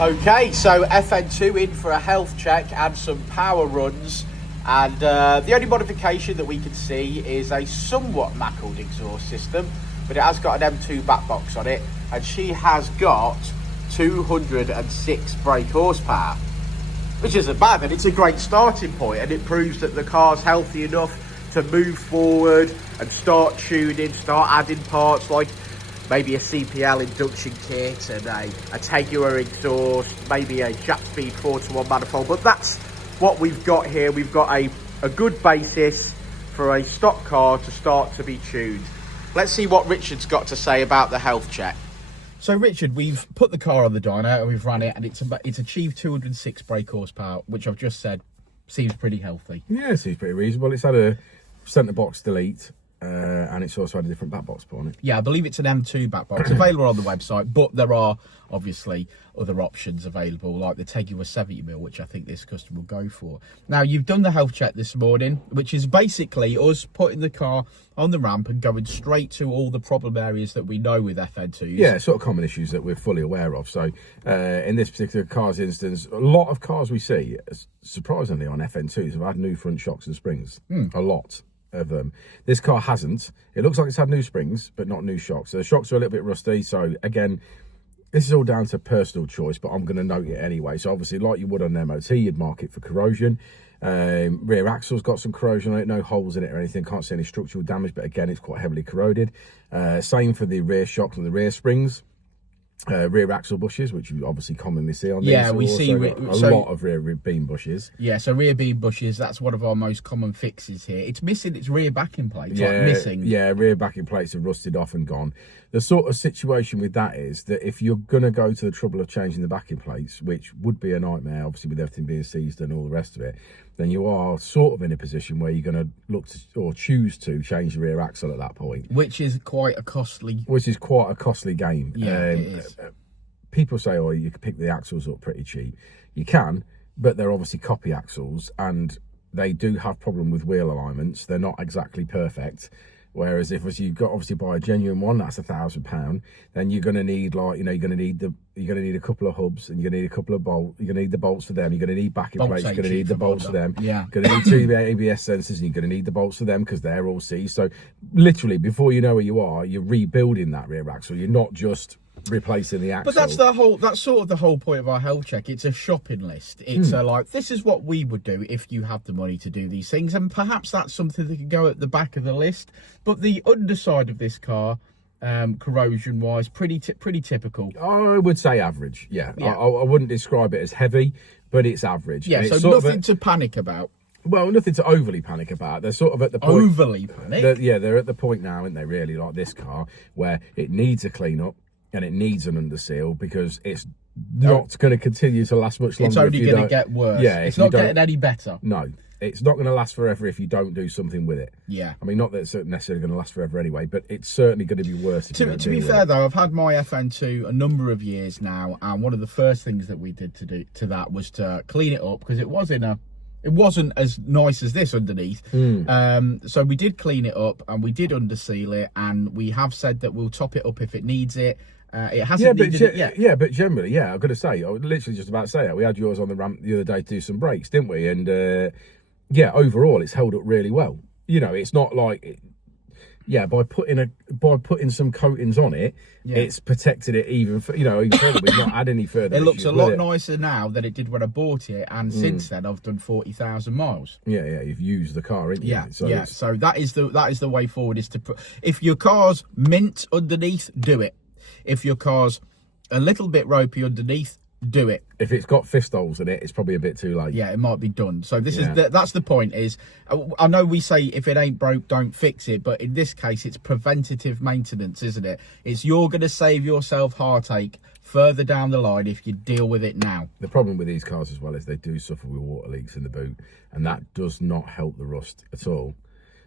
Okay, so FN2 in for a health check and some power runs, and the only modification that we can see is a somewhat mackled exhaust system, but it has got an M2 back box on it, and she has got 206 brake horsepower, which isn't bad, and it's a great starting point, and it proves that the car's healthy enough to move forward and start tuning, start adding parts like maybe a CPL induction kit and a Tegiwa exhaust, maybe a Japspeed 4-to-1 manifold. But that's what we've got here. We've got a good basis for a stock car to start to be tuned. Let's see what Richard's got to say about the health check. So Richard, we've put the car on the dyno and we've run it, and it's achieved 206 brake horsepower, which I've just said seems pretty healthy. Yeah, it seems pretty reasonable. It's had a centre box delete. And it's also had a different back box on it. Yeah, I believe it's an M2 back box available on the website, but there are obviously other options available, like the Tegiwa 70mm, which I think this customer will go for. Now, you've done the health check this morning, which is basically us putting the car on the ramp and going straight to all the problem areas that we know with FN2s. Yeah, sort of common issues that we're fully aware of. So in this particular car's instance, a lot of cars we see, surprisingly on FN2s, have had new front shocks and springs. A lot of them. This car hasn't. It looks like it's had new springs, but not new shocks. So the shocks are a little bit rusty. So again, this is all down to personal choice, but I'm going to note it anyway. So obviously, like you would on an MOT, you'd mark it for corrosion. Rear axle's got some corrosion on it, no holes in it or anything. Can't see any structural damage, but again, it's quite heavily corroded. Same for the rear shocks and the rear springs. Rear axle bushes, which you obviously commonly see on these. Yeah, we see a lot of rear beam bushes. Yeah, so rear beam bushes, that's one of our most common fixes here. It's missing its rear backing plate. Yeah, like missing. Yeah, rear backing plates are rusted off and gone. The sort of situation with that is that if you're going to go to the trouble of changing the backing plates, which would be a nightmare, obviously with everything being seized and all the rest of it, then you are sort of in a position where you're going to look to, or choose to, change the rear axle at that point. Which is quite a costly game. Yeah, it is. People say, oh, you can pick the axles up pretty cheap. You can, but they're obviously copy axles, and they do have problem with wheel alignments. They're not exactly perfect. Whereas if you've got obviously buy a genuine one, that's £1,000. Then you're going to need, like, you know, you're going to need a couple of hubs, and you're going to need a couple of bolts. You're going to need the bolts for them. You're going to need backing plates. You're going to need the bolts for them. Yeah. You're going to need 2 ABS sensors, and you're going to need the bolts for them because they're all C. So literally, before you know where you are, you're rebuilding that rear axle. You're not just replacing the axle. But that's sort of the whole point of our health check. It's a shopping list. It's like, this is what we would do if you have the money to do these things, and perhaps that's something that can go at the back of the list. But the underside of this car, corrosion wise, pretty typical. I would say average. Yeah. I wouldn't describe it as heavy, but it's average. Yeah, so nothing to panic about. Well, nothing to overly panic about. They're sort of at the point. Overly panic? They're at the point now, aren't they, really, like this car, where it needs a clean up and it needs an underseal, because it's not going to continue to last much longer. It's only going to get worse. Yeah, it's not getting any better. No, it's not going to last forever if you don't do something with it. Yeah. I mean, not that it's necessarily going to last forever anyway, but it's certainly going to be worse. To be fair, though, I've had my FN2 a number of years now, and one of the first things that we did to that was to clean it up, because it wasn't as nice as this underneath. So we did clean it up and we did underseal it, and we have said that we'll top it up if it needs it. It hasn't needed it yet. Yeah, but generally, yeah, I've got to say, I was literally just about to say that. We had yours on the ramp the other day to do some brakes, didn't we? And yeah, overall, it's held up really well. You know, it's not like... by putting some coatings on it, it's protected it even further. We've not had any further. It looks a lot nicer now than it did when I bought it, and since then I've done 40,000 miles. Yeah, you've used the car, haven't you? Yeah, so that is the way forward. Is to if your car's mint underneath, do it. If your car's a little bit ropey underneath, do it. If it's got fist holes in it, it's probably a bit too late. Yeah, it might be done. So that's the point. Is I know we say if it ain't broke, don't fix it, but in this case, it's preventative maintenance, isn't it? You're going to save yourself heartache further down the line if you deal with it now. The problem with these cars as well is they do suffer with water leaks in the boot, and that does not help the rust at all.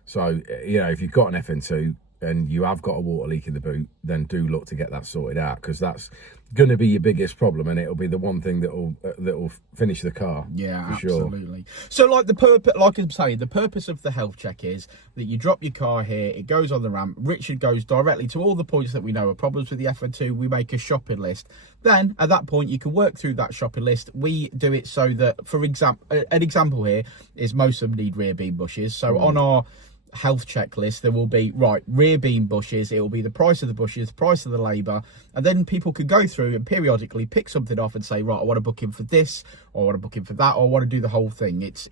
So if you've got an FN2, and you have got a water leak in the boot, then do look to get that sorted out, because that's going to be your biggest problem, and it'll be the one thing that'll finish the car. Yeah, for absolutely. Sure. So, like the purpose, like I'm saying, the purpose of the health check is that you drop your car here, it goes on the ramp. Richard goes directly to all the points that we know are problems with the FN2. We make a shopping list. Then, at that point, you can work through that shopping list. We do it so that, for example, an example here is most of them need rear beam bushes. So on our health checklist, there will be rear beam bushes, it will be the price of the bushes, the price of the labor, and then people could go through and periodically pick something off and say, right, I want to book in for this, or I want to book in for that, or I want to do the whole thing. It's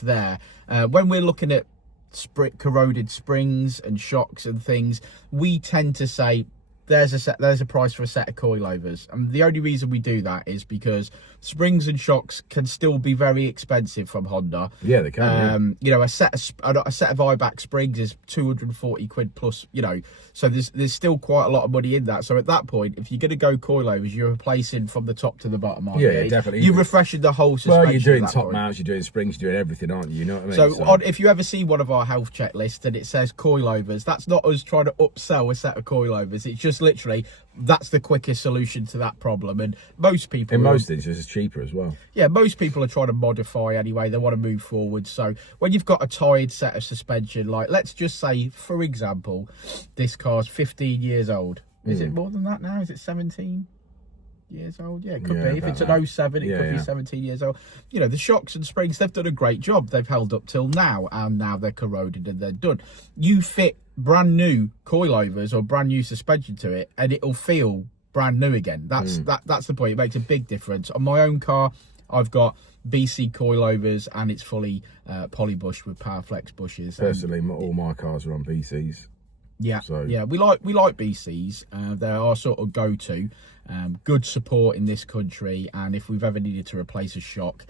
there. When we're looking at corroded springs and shocks and things, we tend to say there's a price for a set of coilovers, and the only reason we do that is because springs and shocks can still be very expensive from Honda. Yeah, they can. You know, a set of IBAC springs is 240 quid plus. You know, so there's still quite a lot of money in that. So at that point, if you're going to go coilovers, you're replacing from the top to the bottom. Yeah, definitely. You're refreshing the whole suspension. Well, you're doing top mounts, you're doing springs, you're doing everything, aren't you? You know what I mean? So if you ever see one of our health checklists and it says coilovers, that's not us trying to upsell a set of coilovers. It's just literally that's the quickest solution to that problem. And most people, in most instances, it's cheaper as well. Yeah, most people are trying to modify anyway. They want to move forward. So when you've got a tired set of suspension, like let's just say, for example, this car's 15 years old. Is it more than that now? Is it 17 years old? Yeah, it could be. If it's an 07, it could be 17 years old. You know, the shocks and springs, they've done a great job. They've held up till now, and now they're corroded and they're done. You fit brand new coilovers or brand new suspension to it, and it'll feel brand new again. That's the point. It makes a big difference. On my own car, I've got BC coilovers, and it's fully polybushed with Powerflex bushes. Personally, all my cars are on BCs. Yeah, so yeah, we like BCs. They're our sort of go-to. Good support in this country, and if we've ever needed to replace a shock,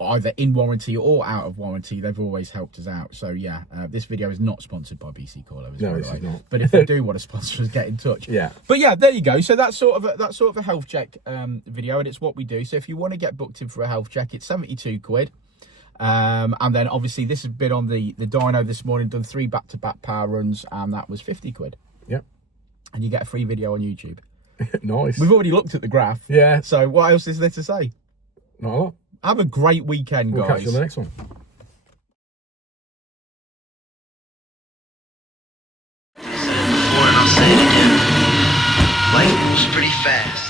either in warranty or out of warranty, they've always helped us out. So yeah, this video is not sponsored by BC coilovers. No, this is not. But if they do want to sponsor us, get in touch. Yeah. But yeah, there you go. So that's sort of a health check video, and it's what we do. So if you want to get booked in for a health check, it's 72 quid. And then obviously this has been on the dyno this morning, done 3 back-to-back power runs, and that was 50 quid. Yep. And you get a free video on YouTube. Nice. We've already looked at the graph. Yeah. So what else is there to say? Not a lot. Have a great weekend, guys. We'll catch you on the next one. Before and I'll say it again. Life moves pretty fast.